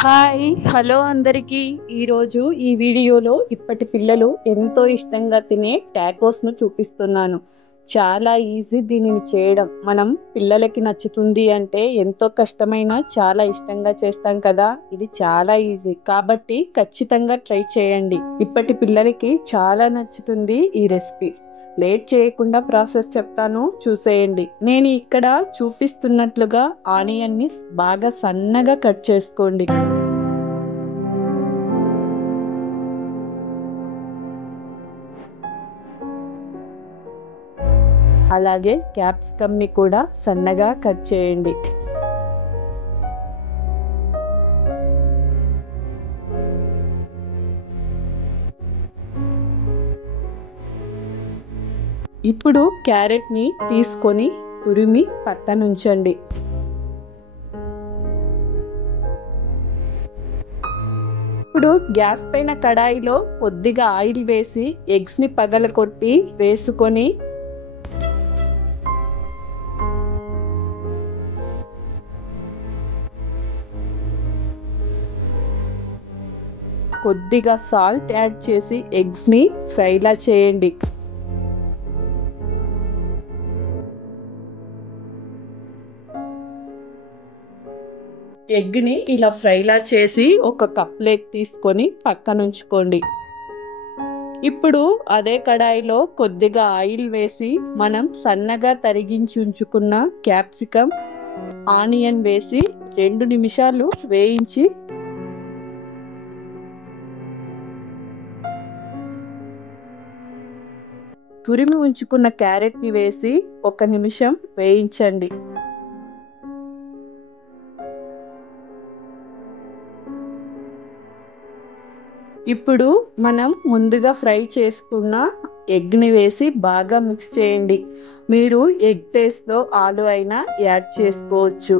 Hi hello అందరికీ. ఈరోజు ఈ వీడియోలో ఇప్పటి పిల్లలు ఎంతో ఇష్టంగా తినే టాకోస్ను చూపిస్తున్నాను. చాలా ఈజీ దీనిని చేయడం. మనం పిల్లలకి నచ్చుతుంది అంటే ఎంతో కష్టమైనా చాలా ఇష్టంగా చేస్తాం కదా. ఇది చాలా ఈజీ కాబట్టి ఖచ్చితంగా ట్రై చేయండి. ఇప్పటి పిల్లలకి చాలా నచ్చుతుంది ఈ రెసిపీ. లేట్ చేయకుండా ప్రాసెస్ చెప్తాను, చూసేయండి. నేను ఇక్కడ చూపిస్తున్నట్లుగా ఆనియన్ని బాగా సన్నగా కట్ చేసుకోండి. అలాగే క్యాప్సికమ్ని కూడా సన్నగా కట్ చేయండి. ఇప్పుడు క్యారెట్ని తీసుకొని తురిమి పక్కనుంచండి. ఇప్పుడు గ్యాస్ పైన కడాయిలో కొద్దిగా ఆయిల్ వేసి ఎగ్స్ని పగలగొట్టి వేసుకొని కొద్దిగా సాల్ట్ యాడ్ చేసి ఎగ్స్ని ఫ్రైలా చేయండి. ఎగ్ని ఇలా ఫ్రైలా చేసి ఒక కప్లోకి తీసుకొని పక్కనుంచుకోండి. ఇప్పుడు అదే కడాయిలో కొద్దిగా ఆయిల్ వేసి మనం సన్నగా తరిగించి ఉంచుకున్న క్యాప్సికమ్, ఆనియన్ వేసి 2 నిమిషాలు వేయించి తురిమి ఉంచుకున్న క్యారెట్ని వేసి 1 నిమిషం వేయించండి. ఇప్పుడు మనం ముందుగా ఫ్రై చేసుకున్న ఎగ్ని వేసి బాగా మిక్స్ చేయండి. మీరు ఎగ్ టేస్ట్లో ఆలు అయినా యాడ్ చేసుకోవచ్చు.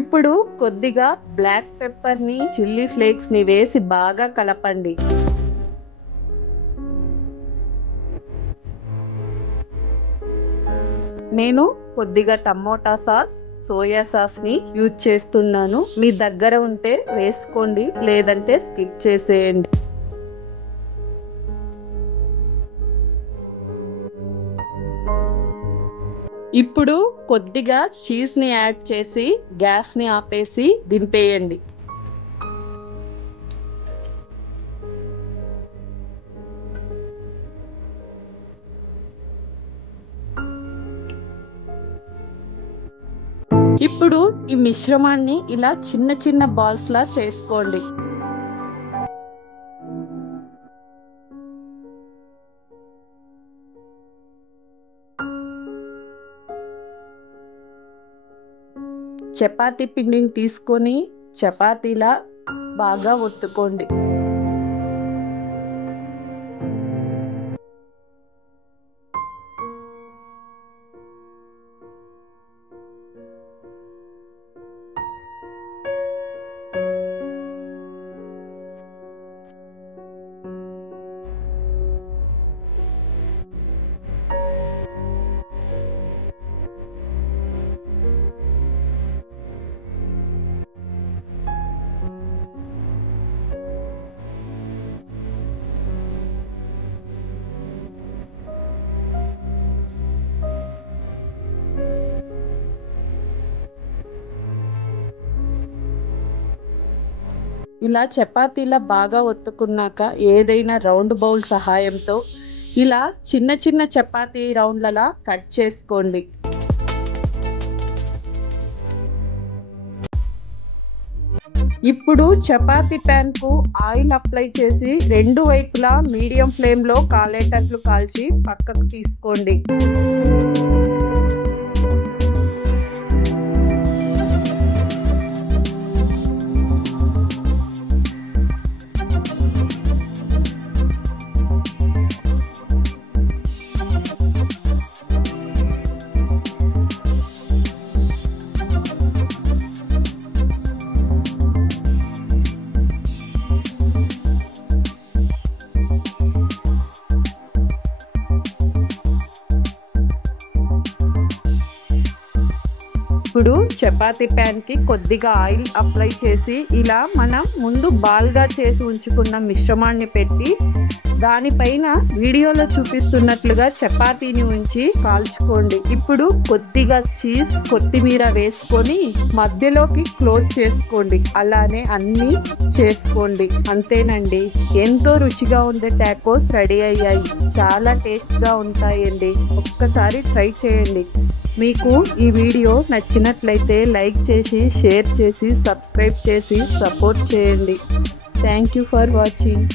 ఇప్పుడు కొద్దిగా బ్లాక్ పెప్పర్ని, చిల్లీ ఫ్లేక్స్ని వేసి బాగా కలపండి. నేను కొద్దిగా టమోటా సాస్, సోయా సాస్ని యూజ్ చేస్తున్నాను. మీ దగ్గర ఉంటే వేసుకోండి, లేదంటే స్కిప్ చేసేయండి. ఇప్పుడు కొద్దిగా చీజ్ని యాడ్ చేసి గ్యాస్ని ఆపేసి దింపేయండి. ఇప్పుడు ఈ మిశ్రమాన్ని ఇలా చిన్న చిన్న బాల్స్ లా చేసుకోండి. చపాతీ పిండిని తీసుకొని చపాతీలా బాగా ఒత్తుకోండి. ఇలా చపాతీలా బాగా ఒత్తుకున్నాక ఏదైనా రౌండ్ బౌల్ సహాయంతో ఇలా చిన్న చిన్న చపాతీ రౌండ్లలా కట్ చేసుకోండి. ఇప్పుడు చపాతీ ప్యాన్కు ఆయిల్ అప్లై చేసి 2 వైపులా మీడియం ఫ్లేమ్లో కాలేటట్లు కాల్చి పక్కకు తీసుకోండి. చపాతీ ప్యాన్కి కొద్దిగా ఆయిల్ అప్లై చేసి ఇలా మనం ముందు బాల్గా చేసి ఉంచుకున్న మిశ్రమాన్ని పెట్టి దానిపైన వీడియోలో చూపిస్తున్నట్లుగా చపాతీని ఉంచి కాల్చుకోండి. ఇప్పుడు కొద్దిగా చీజ్, కొత్తిమీర వేసుకొని మధ్యలోకి క్లోజ్ చేసుకోండి. అలానే అన్నీ చేసుకోండి. అంతేనండి, ఎంతో రుచిగా ఉండే టాకోస్ రెడీ అయ్యాయి. చాలా టేస్ట్గా ఉంటాయండి. ఒక్కసారి ట్రై చేయండి. మీకు ఈ వీడియో నచ్చినట్లయితే లైక్ చేసి, షేర్ చేసి, సబ్స్క్రైబ్ చేసి సపోర్ట్ చేయండి. Thank you for watching.